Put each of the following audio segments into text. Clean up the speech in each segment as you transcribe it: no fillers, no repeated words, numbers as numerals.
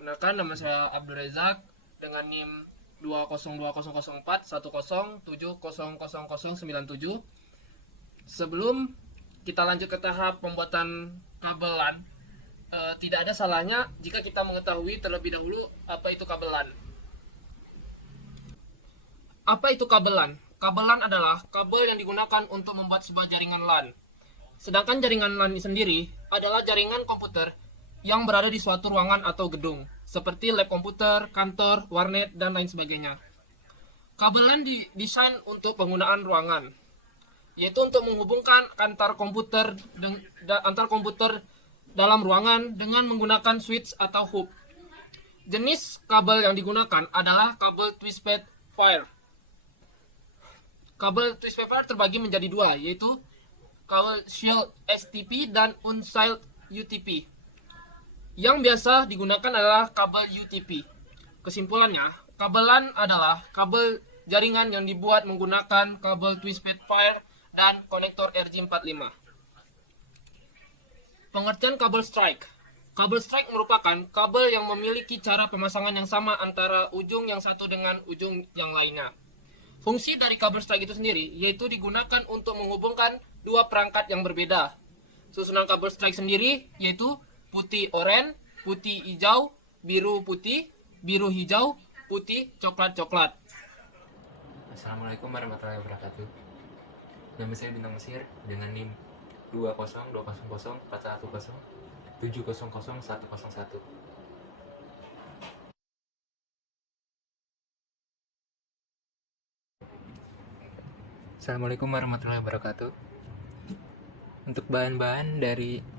Benarkan nama saya Abdul Rezak dengan NIM 202041070900097. Sebelum kita lanjut ke tahap pembuatan kabel LAN, tidak ada salahnya jika kita mengetahui terlebih dahulu apa itu kabel LAN. Apa itu kabel LAN? Kabel LAN adalah kabel yang digunakan untuk membuat sebuah jaringan LAN. Sedangkan jaringan LAN sendiri adalah jaringan komputer yang berada di suatu ruangan atau gedung, seperti lab komputer, kantor, warnet, dan lain sebagainya. Kabel LAN didesain untuk penggunaan ruangan, yaitu untuk menghubungkan antar komputer dalam ruangan dengan menggunakan switch atau hub. Jenis kabel yang digunakan adalah kabel twist-path wire. Kabel twist-path wire terbagi menjadi dua, yaitu kabel Shield STP dan Unshielded UTP. Yang biasa digunakan adalah kabel UTP. Kesimpulannya, kabel LAN adalah kabel jaringan yang dibuat menggunakan kabel twist-path wire dan konektor RJ45. Pengertian kabel strike. Kabel strike merupakan kabel yang memiliki cara pemasangan yang sama antara ujung yang satu dengan ujung yang lainnya. Fungsi dari kabel strike itu sendiri yaitu digunakan untuk menghubungkan dua perangkat yang berbeda. Susunan kabel strike sendiri yaitu putih oranye, putih hijau, biru putih, biru hijau, putih coklat-coklat. Assalamualaikum warahmatullahi wabarakatuh. Nama saya Bintang Mesir dengan NIM 2020410710101. Assalamualaikum warahmatullahi wabarakatuh. Untuk bahan-bahan dari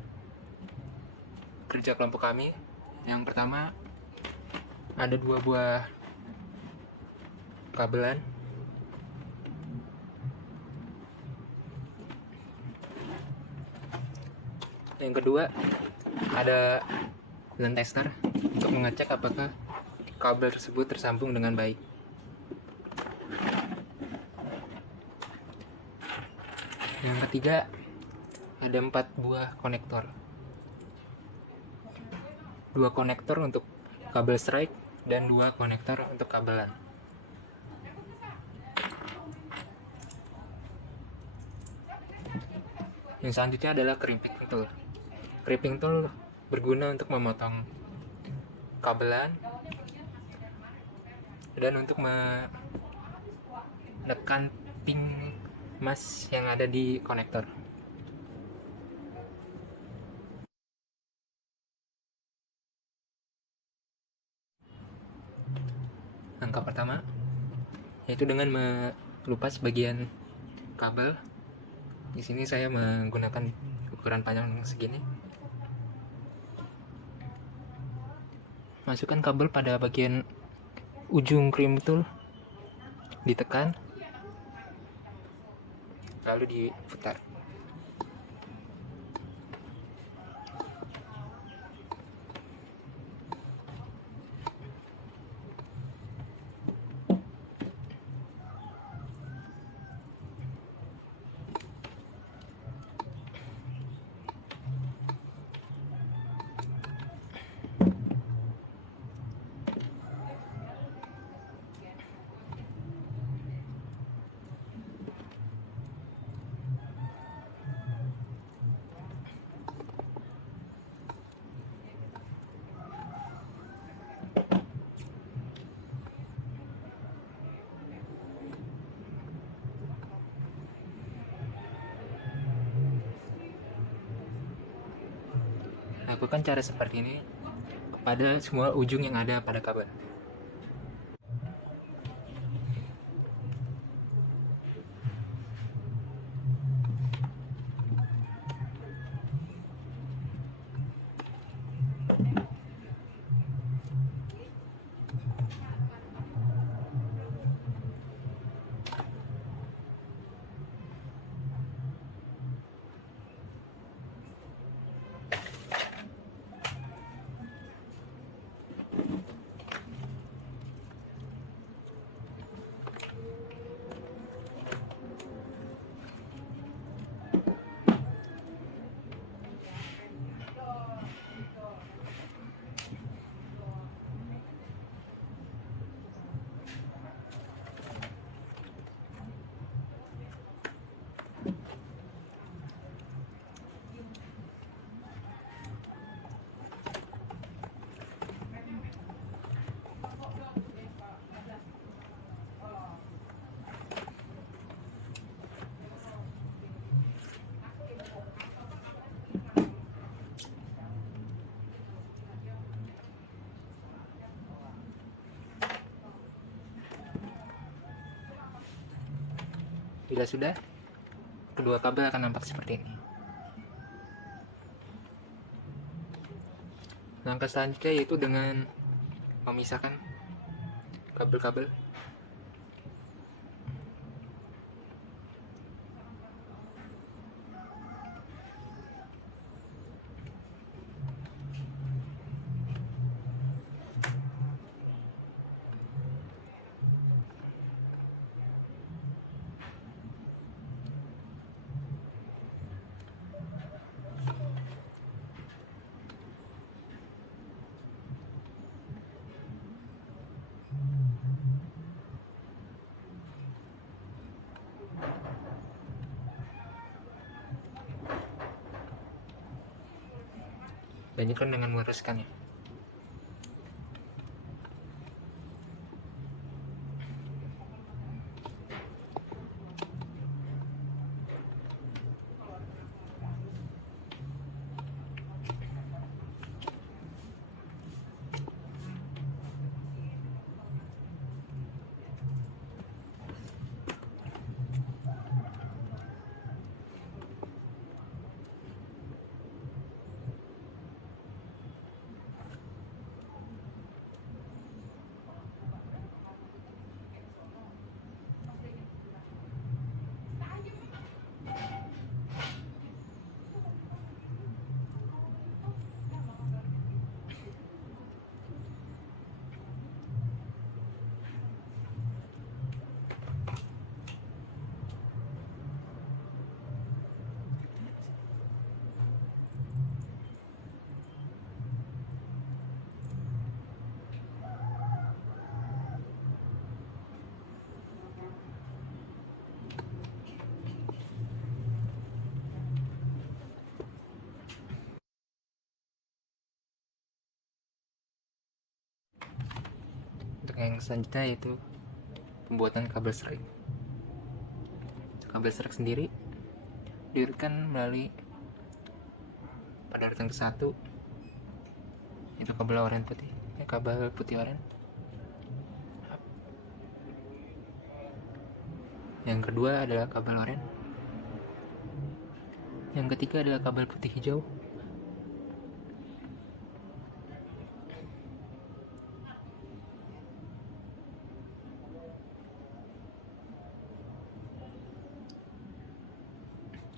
kerja kelompok kami, yang pertama ada 2 buah kabelan, yang kedua ada LAN tester untuk mengecek apakah kabel tersebut tersambung dengan baik. Yang ketiga ada 4 buah konektor, 2 konektor untuk kabel strike dan 2 konektor untuk kabel LAN. Yang selanjutnya adalah crimping tool. Crimping tool berguna untuk memotong kabel LAN dan untuk menekan pin mas yang ada di konektor. Langkah pertama yaitu dengan melupas bagian kabel. Di sini saya menggunakan ukuran panjang segini. Masukkan kabel pada bagian ujung crimp tool, ditekan, lalu diputar. Lakukan cara seperti ini kepada semua ujung yang ada pada kabel. Bila sudah, kedua kabel akan nampak seperti ini. Langkah selanjutnya yaitu dengan memisahkan kabel-kabel. Lanjutkan dengan meluruskannya. Untuk yang selanjutnya yaitu pembuatan kabel strike. Kabel strike sendiri diurutkan melalui pada urutan ke-1 itu kabel oranye putih, kabel putih oranye. Yang kedua adalah kabel oranye. Yang ketiga adalah kabel putih hijau.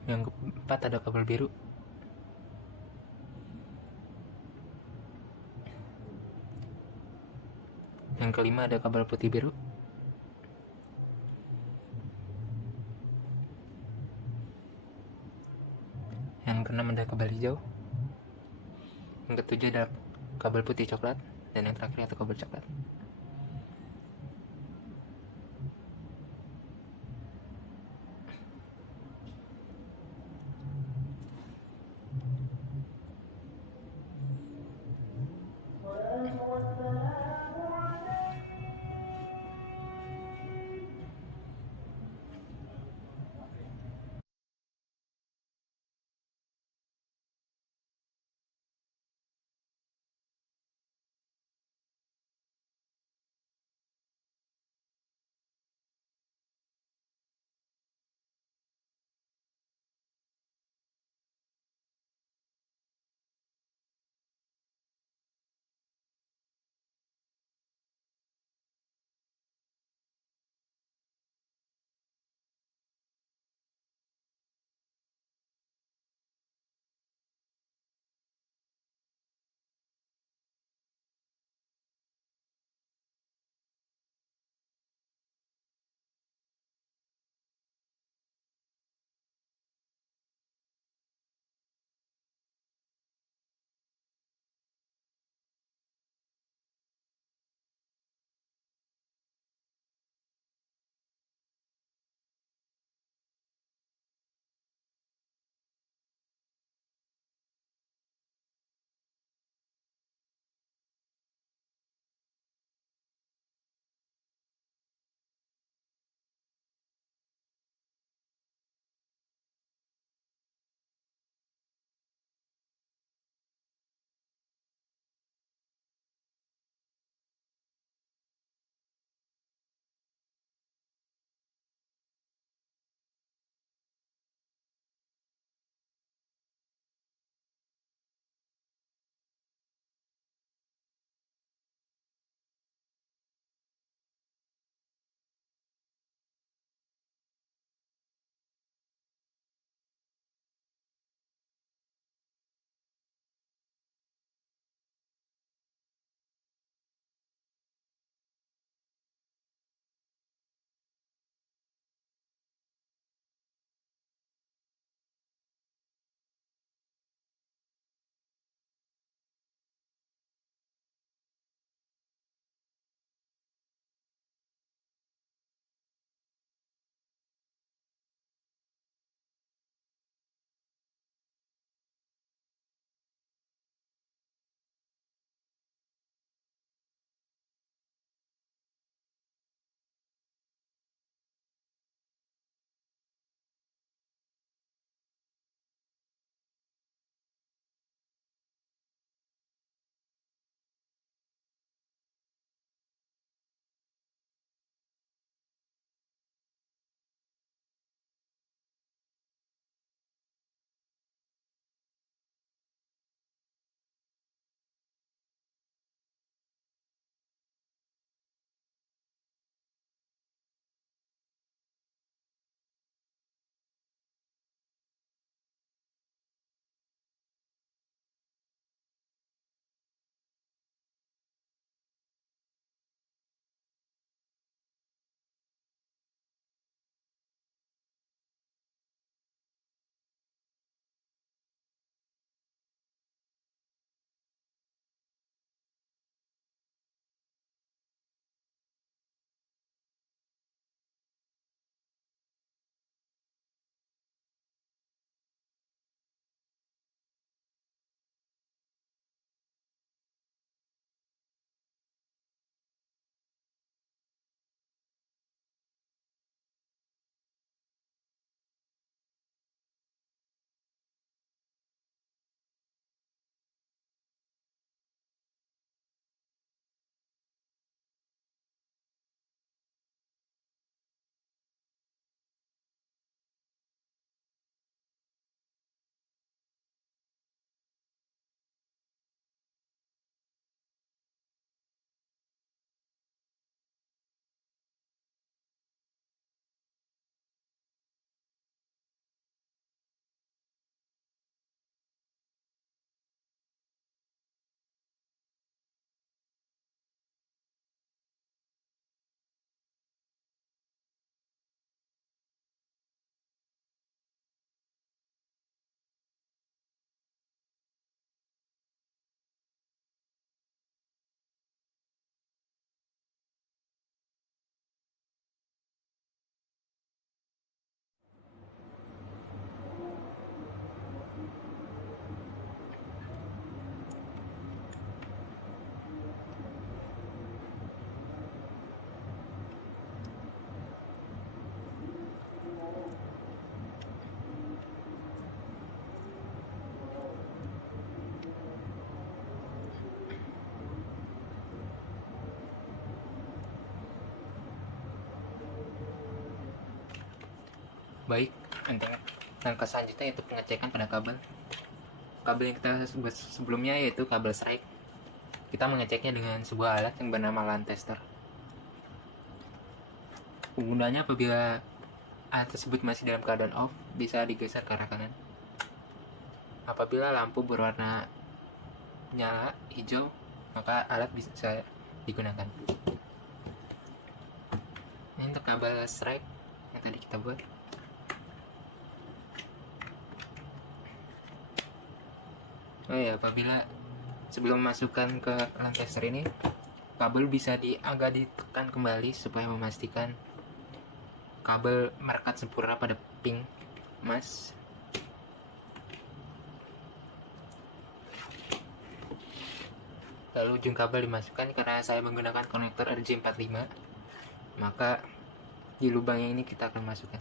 Yang keempat ada kabel biru. Yang kelima ada kabel putih biru. Yang keenam ada kabel hijau. Yang ketujuh ada kabel putih coklat. Dan yang terakhir ada kabel coklat. baik. Langkah selanjutnya yaitu pengecekan pada kabel yang kita sebut sebelumnya, yaitu kabel strike. Kita mengeceknya dengan sebuah alat yang bernama LAN tester. Penggunanya apabila alat tersebut masih dalam keadaan off, bisa digeser ke arah kanan. Apabila lampu berwarna nyala hijau, maka alat bisa digunakan. Ini untuk kabel strike yang tadi kita buat. Oh ya, apabila sebelum masukkan ke LAN tester ini, kabel bisa agak ditekan kembali supaya memastikan kabel merekat sempurna pada ping emas. Lalu ujung kabel dimasukkan. Karena saya menggunakan konektor RJ45, maka di lubang yang ini kita akan masukkan.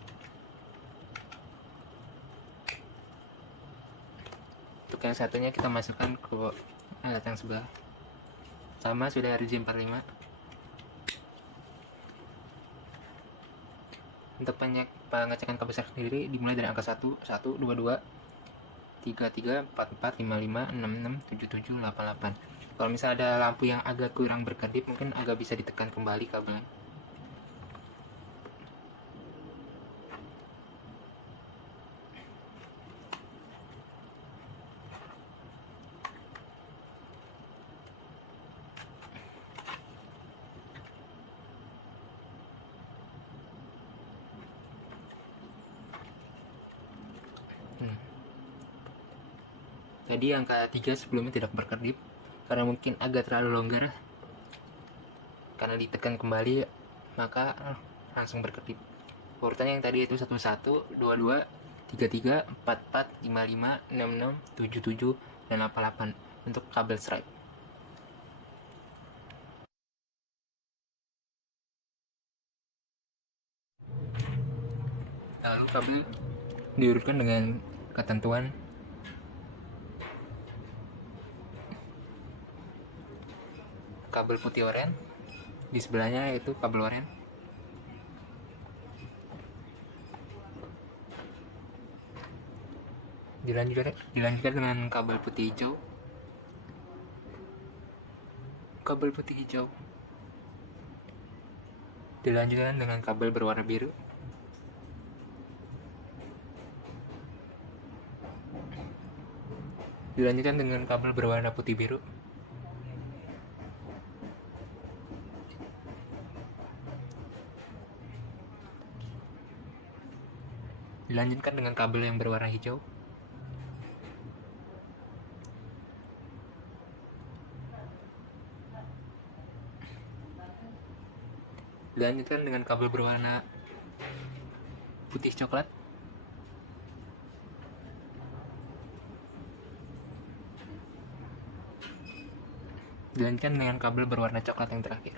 Untuk yang satunya kita masukkan ke alat yang sebelah. Sama, sudah RJ45. Untuk pengecekan kabel sendiri dimulai dari angka 1, 1, 2, 2, 3, 3, 4, 4, 5, 5, 6, 6, 7, 7, 8, 8. Kalau misalnya ada lampu yang agak kurang berkedip, mungkin agak bisa ditekan kembali kabelnya. Tadi angka 3 sebelumnya tidak berkedip karena mungkin agak terlalu longgar. Karena ditekan kembali, maka langsung berkedip. Urutannya yang tadi itu 11, 22, 33, 44, 55, 66, 77, dan 88 untuk kabel strike. Lalu kabel diurutkan dengan ketentuan kabel putih oranye, di sebelahnya yaitu kabel oranye. Dilanjutkan dengan kabel putih hijau. Kabel putih hijau dilanjutkan dengan kabel berwarna biru. Dilanjutkan dengan kabel berwarna putih biru. Dilanjutkan dengan kabel yang berwarna hijau. Dilanjutkan dengan kabel berwarna putih coklat. Dilanjutkan dengan kabel berwarna coklat yang terakhir.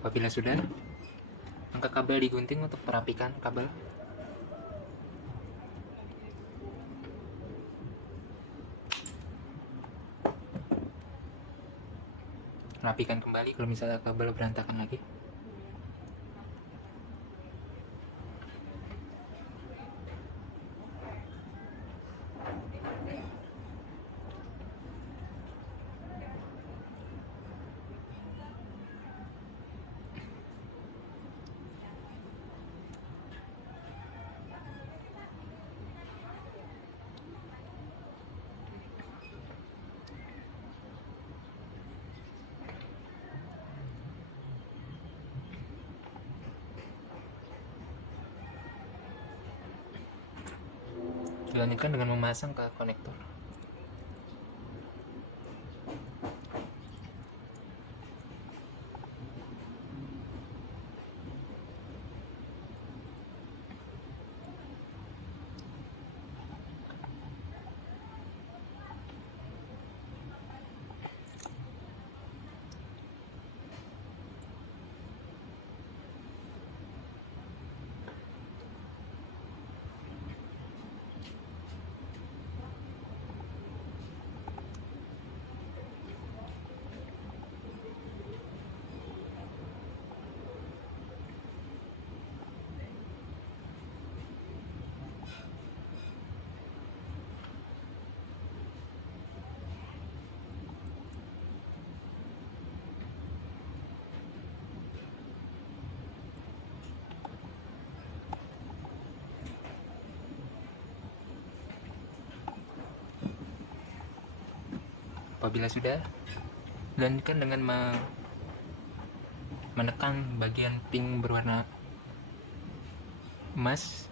Apabila sudah, angkat kabel digunting untuk merapikan kabel. Rapikan kembali kalau misalnya kabel berantakan lagi. Dilanjutkan dengan memasang ke konektor. Apabila sudah, dilanjutkan dengan menekan bagian pink berwarna emas.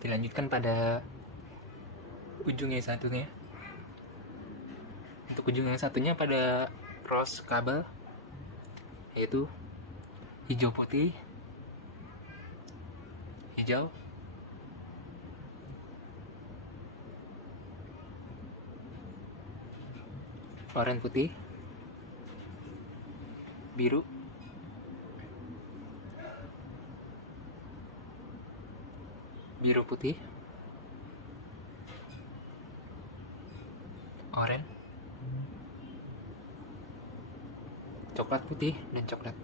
Dilanjutkan pada ujung yang satunya. Untuk ujung yang satunya pada cross kabel, yaitu hijau putih, hijau, oranye putih, biru, biru putih, oranye, coklat putih, dan coklat.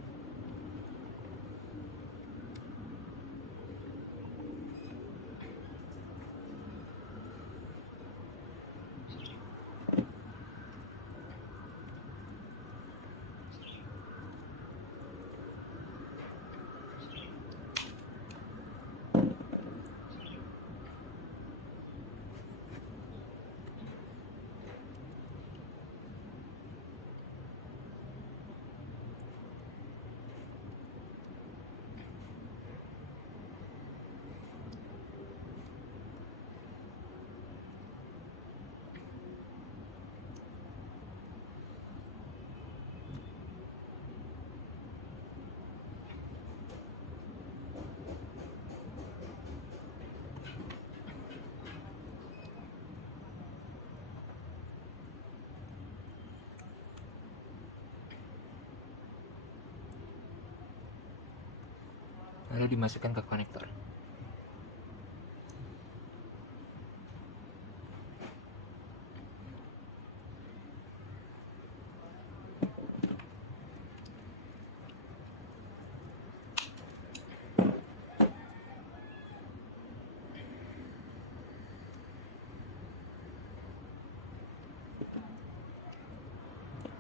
Lalu dimasukkan ke konektor.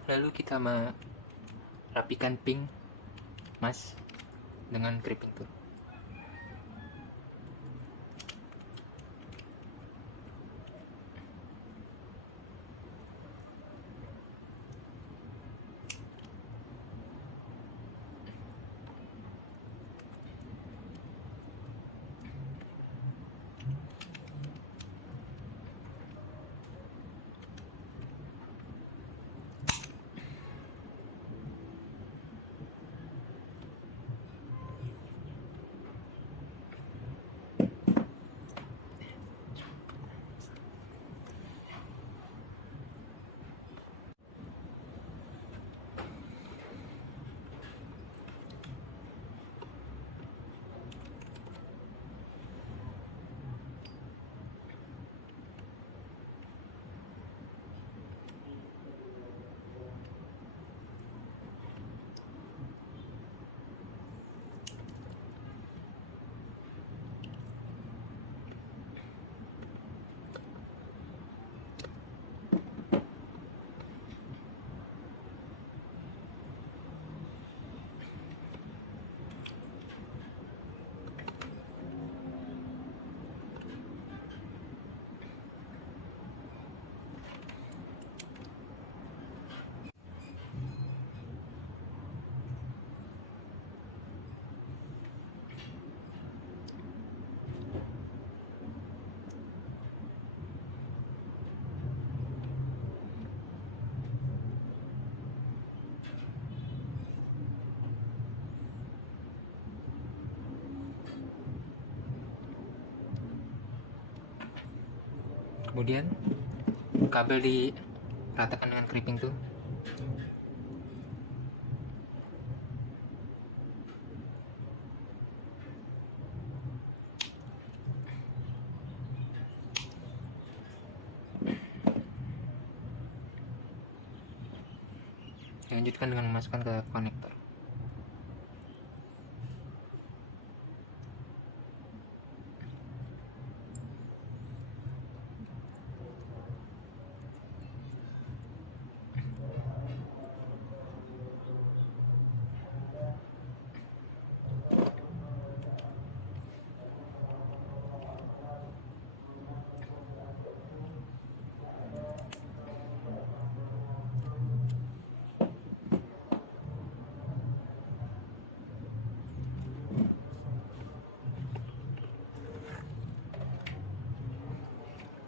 Lalu kita merapikan pink emas dengan crimping tool. Kemudian kabel diratakan dengan keripping tool. Lanjutkan dengan memasukkan ke konektor.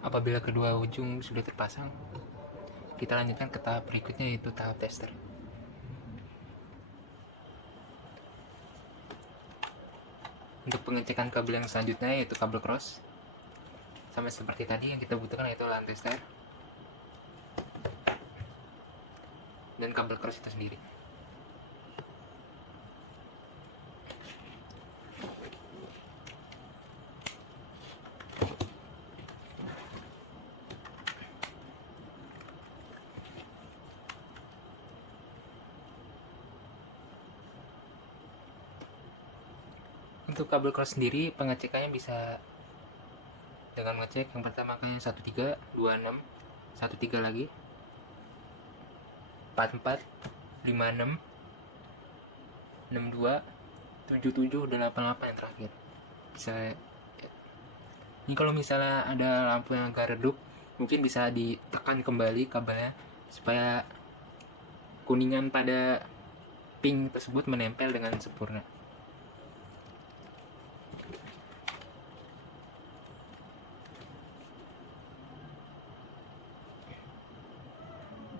Apabila kedua ujung sudah terpasang, kita lanjutkan ke tahap berikutnya, yaitu tahap tester. Untuk pengecekan kabel yang selanjutnya yaitu kabel cross. Sama seperti tadi, yang kita butuhkan yaitu LAN tester dan kabel cross itu sendiri. Untuk kabel cross sendiri, pengecekannya bisa dengan ngecek yang pertama kan 13, 26, 13 lagi, 44, 56, 62, 77, dan 88 yang terakhir. Bisa ini kalau misalnya ada lampu yang agak redup, mungkin bisa ditekan kembali kabelnya supaya kuningan pada pin tersebut menempel dengan sempurna.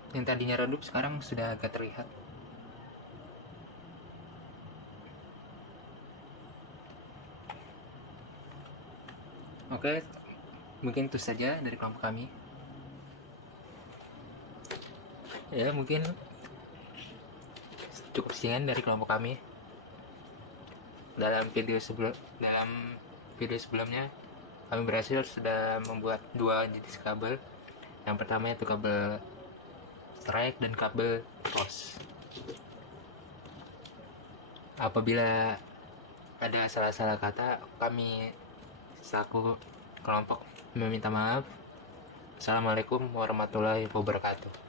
Yang tadinya redup sekarang sudah agak terlihat. Oke, mungkin itu saja dari kelompok kami. Ya, mungkin cukup sekian dari kelompok kami. Dalam video sebelumnya kami berhasil sudah membuat dua jenis kabel. Yang pertama itu kabel strike dan kabel cross. Apabila ada salah-salah kata, kami selaku kelompok meminta maaf. Assalamualaikum warahmatullahi wabarakatuh.